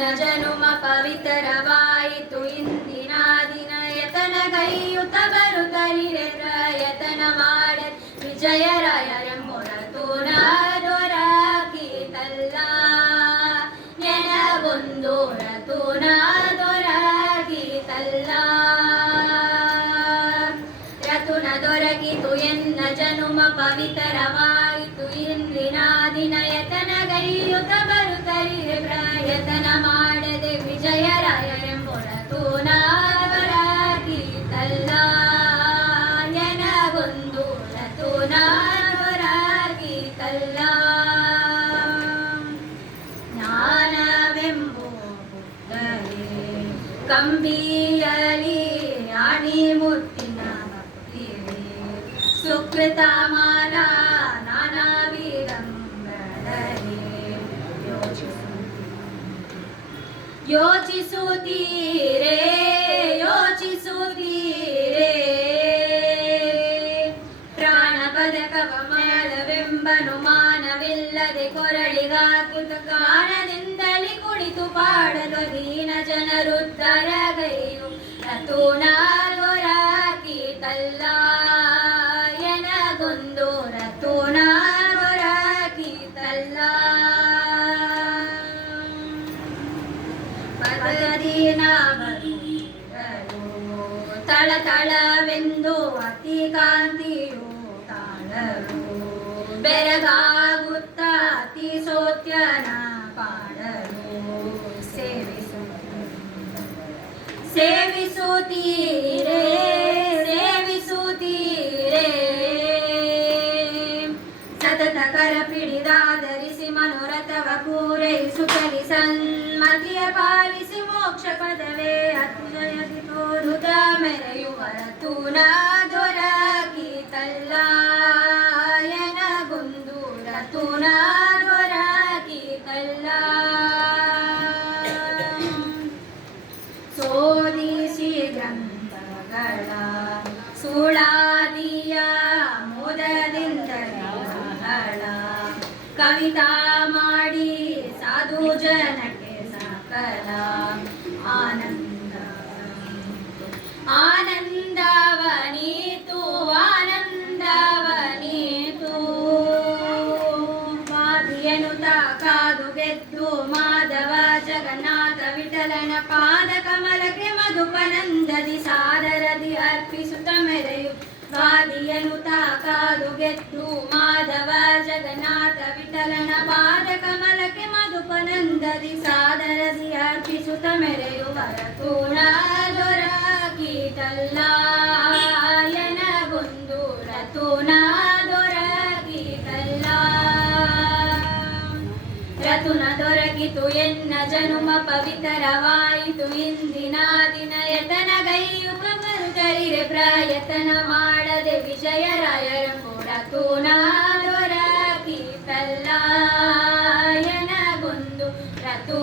ಎನ್ನ ಜನುಮ ಪವಿತ್ರವಾಯಿತು ಇಂದಿನ ದಿನ ಯತನಗೈಯುತ ಬರುತ್ತಲಿರೆ ಪ್ರಯತನ ಮಾಡ ವಿಜಯರಾಯರೆಂಬೊರತು ನಾದೊರಕೀತಲ್ಲ ನೆನಗೊಂದೊರತು ನಾದೊರಕೀತಲ್ಲ ರತುನ ದೊರಕಿತು ಎನ್ನ ಜನುಮ ಪವಿತ್ರವಾಯಿತು ಇಂದಿನ ದಿನ ಯತನಗೈಯುತ ಬರುತ್ತಲಿರೆ ಪ್ರಯತನ ಮಾಡದೆ ವಿಜಯರಾಯರೆಂಬೊರತು ನಾದೊರಕೀತಲ್ಲ ನೆನಗೊಂದೊರತು ನಾದೊರಕೀತಲ್ಲ ಜ್ಞಾನವೆಂಬೋ ಬುದ್ಧರೇ ಕಂಬಿಯಲಿ ಆಣಿ ಮುತ್ತಿನ ಭಕ್ತಿಯೇ ಸುಕೃತ ಮಾಲಾ ನಾನಾ ವಿಡಂಬರೇ ಯೋಚಿಸುತ್ತೀರೇ ಯೋಚಿಸುತ್ತೀರೇ ಪ್ರಾಣ ಪದಕವ ಮಾಡವೆಂಬನು ಮಾನವಿಲ್ಲದೆ ಕೊರಳಿಗಾಕಿದ ಕಾರಣದಿಂದಲೇ ಕುಳಿತು ಪಾಡಲು ದೀನ ಜನರುದ್ಧರಗೈಯು ರತು ನಾದೊರಕೀತಲ್ಲ ಎನಗೊಂದೊರತು ನಾದೊರಕೀತಲ್ಲ ಪದದೀನಾಭರು ತಳತಳವೆಂದು ಅತಿ ಕಾಂತಿಯು ತಾಳರು ಬೆರಗಾಗುತ್ತ ಅತಿ ಸೋತ್ಯನ ಪಾಡಲು ಸೇವಿಸುತ್ತೀರೇ ಸೇವಿಸುತ್ತೀರೇ ಸತತ ಕರ ಪಿಡಿದಾಧರಿಸಿ ಮನೋರಥವ ಪೂರೈಸುತ್ತಲಿ ಸನ್ಮತಿಯ ಪಾಲಿಸಿ ಮೋಕ್ಷ ಪದವೇ ಅತಿಶಯದಿ ತೋರುದ ಮೆರೆಯುವರತು ನಾದೊರಕೀತಲ್ಲ ಎನಗೊಂದೊರತು ನಾದೊರಕೀತಲ್ಲ ಸೋದಿಸಿ ಗ್ರಂಥಗಳ ಸುಳಾದಿಯ ಮೋದದಿಂದಲೇ ಬಹಳ ಕವಿತಾ ಮಾಡಿ ಸಾಧು ಜನಕ್ಕೆ ಸಕಲ ಆನಂದ ಆನಂದವನೀತು ಆನಂದವನೀತು ವಾದಿಯನು ಕಾದು ಗೆದ್ದು ಮಾಧವ ಜಗನ್ನಾಥ ವಿಠಲನ ಪಾದ ಕಮಲಕ್ಕೆ ಮಧುಪನಂದದಿ ಸಾದರದಿ ಅರ್ಪಿಸುತ್ತ ಮೆರೆಯು ವಾದಿಯನು ಕಾದು ಗೆದ್ದು ಮಾಧವ ಜಗನ್ನಾಥ ವಿಠಲನ ಪಾದ ಕಮಲಕ್ಕೆ ಮಧುಪನಂದದಿ ಸಾದರದಿ ಅರ್ಪಿಸುತ್ತ ಮೆರೆಯುವರತು ನಾದೊರಕೀತಲ್ಲ ಎನಗೊಂದೊರತು ನಾದೊರಕೀತಲ್ಲ ರತುನ ದೊರಕಿತು ಎನ್ನ ಜನುಮ ಪವಿತ್ರವಾಯಿತು ಇಂದಿನ ದಿನ ಯತನಗೈಯುತ ಬರುತ್ತಲಿರೆ ಪ್ರಯತನ ಮಾಡದೆ ವಿಜಯರಾಯರೆಂಬೊರತು ನಾದೊರಕೀತಲ್ಲ ಎನಗೊಂದೊರತು